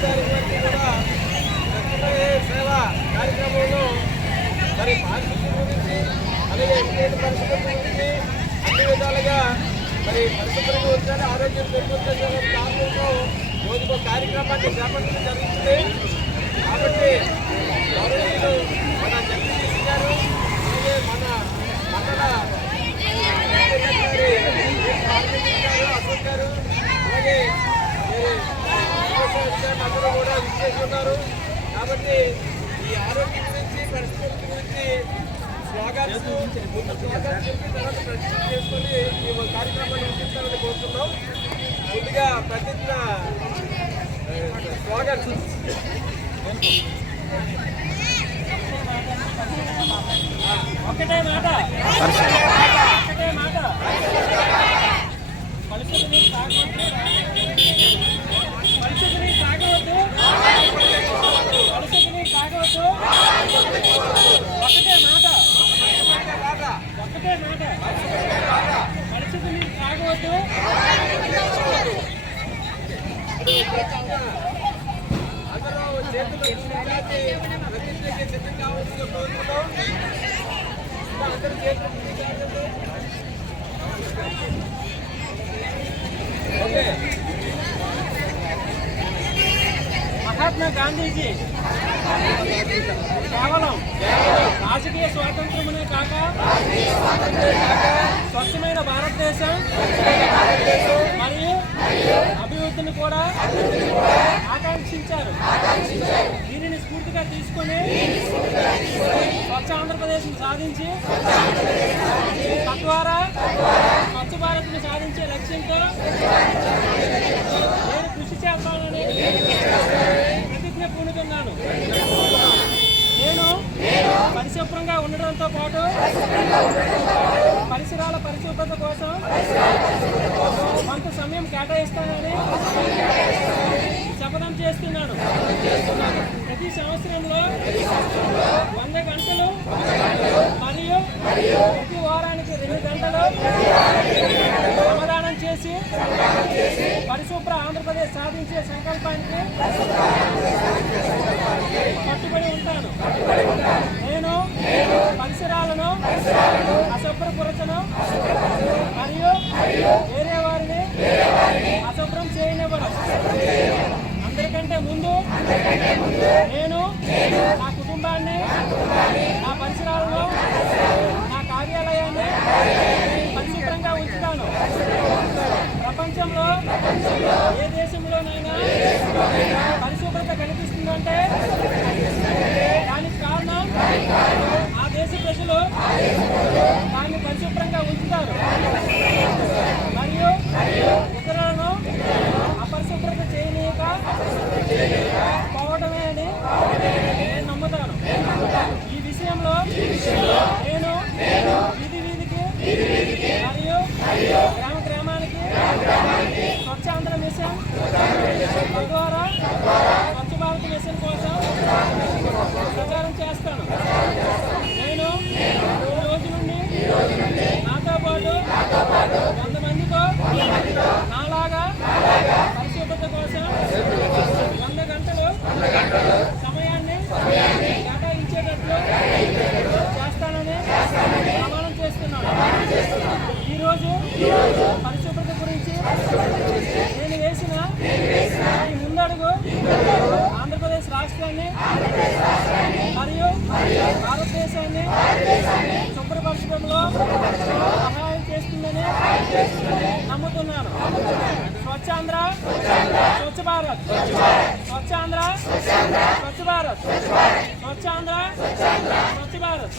తారీఖు వరకు కూడా సేవ కార్యక్రమంలో మరి పారిశుద్ధ్యం గురించి అలాగే ఇంటి పరిస్థితుల గురించి అన్ని విధాలుగా మరి పరిశుభ్రంగా ఉంచాలి ఆరోగ్యం పెరుగుతుందనే కారణంతో రోజుకు కార్యక్రమాన్ని చేపట్టడం జరుగుతుంది కాబట్టి గౌరవనీయులు మన జగన్ కూడా విచ్చేసి ఉన్నారు. కాబట్టి ఈ ఆరోగ్యం గురించి పరిస్థితుల గురించి స్లోగాన్స్ ముందు స్లోగాన్స్ చెప్పి తర్వాత ప్రశ్న చేసుకొని ఈ కార్యక్రమాన్ని ముగించాలని కోరుతున్నాం. ముందుగా ప్రతిజ్ఞ స్లోగాన్స్ ఒకటే మాట. మహాత్మా గాంధీజీ కేవలం రాజకీయ స్వాతంత్రమునే కాక స్వచ్ఛమైన భారతదేశం మరియు అభివృద్ధిని కూడా ఆకాంక్షించారు. దీనిని స్ఫూర్తిగా తీసుకొని స్వచ్ఛ ఆంధ్రప్రదేశ్ సాధించి తద్వారా స్వచ్ఛ భారత్ని సాధించే లక్ష్యంతో నేను కృషి చేస్తానని ప్రతిజ్ఞ పూనుకున్నాను నేను పరిశుభ్రంగా ఉండడంతో పాటు పరిసరాల పరిశుభ్రత కోసం కొంత సమయం కేటాయిస్తానని శపథం చేస్తున్నాను ప్రతి సంవత్సరంలో వంద గంటలు మరియు ప్రతి వారానికి రెండు గంటలు సమాధానం చేసి పరిశుభ్ర ఆంధ్రప్రదేశ్ సాధించే సంకల్పానికి పరిసరాలను అశుభ్రపరచను మరియు వేరే వారిని అశుభ్రం చేయనివ్వను అందరికంటే ముందు నేను నా కుటుంబాన్ని నా పరిసరాలను నా కార్యాలయాన్ని పరిశుభ్రంగా ఉంచుతాను ప్రపంచంలో ఏ దేశంలోనైనా పరిశుభ్రత కనిపిస్తుందంటే దానికి కారణం ఆ దేశ ప్రజలు దాన్ని పరిశుభ్రంగా ఉంచుతారు మరియు ఇతరులను అపరిశుభ్రత చేయనీయక పోవడమే అని నేను నమ్ముతాను ఈ విషయంలో నేను వీధి వీధికి మరియు గ్రామ గ్రామానికి స్వచ్ఛ ఆంధ్ర మిషన్ తద్వారా స్వచ్ఛ భారత్ మిషన్ కోసం ప్రచారం చేస్తాను నేను ఈ రోజు నుండి నాతో పాటు వంద మందితో నాలాగా పరిశుభ్రత కోసం వంద గంటలు సమయాన్ని కేటాయించేటట్లు చేస్తానని ప్రమాణం చేస్తున్నాను ఈరోజు పరిశుభ్రత గురించి నేను వేసిన ముందడుగు ఆంధ్రప్రదేశ్ రాష్ట్రాన్ని మరియు భారతదేశాన్ని శుభ్రపరచడంలో సహాయం చేస్తుందని నమ్ముతున్నాను. స్వచ్ఛాంధ్ర స్వచ్ఛ భారత్. స్వచ్ఛాంధ్ర స్వచ్ఛ భారత్. స్వచ్ఛాంధ్ర స్వచ్ఛ భారత్.